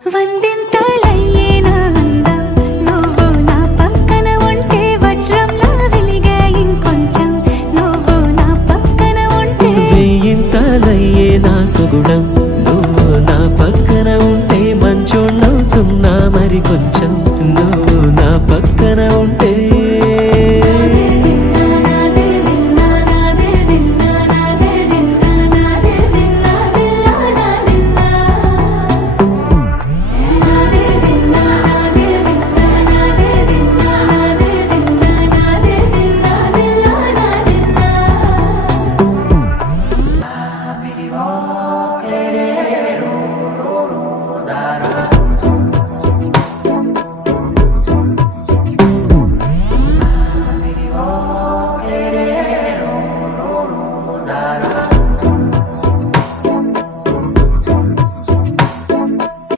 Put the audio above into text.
వందింతలయ్యేనా అందం నువ్వు నా పక్కన ఉంటే వజ్రంలా వెలిగే ఇంకొంచెం నువ్వు నా పక్కన ఉంటే వెయ్యింతలయ్యేనా సుగుణం నువ్వు నా పక్కన ఉంటే మంచోణ్ణవుతున్నా మరి కొంచెం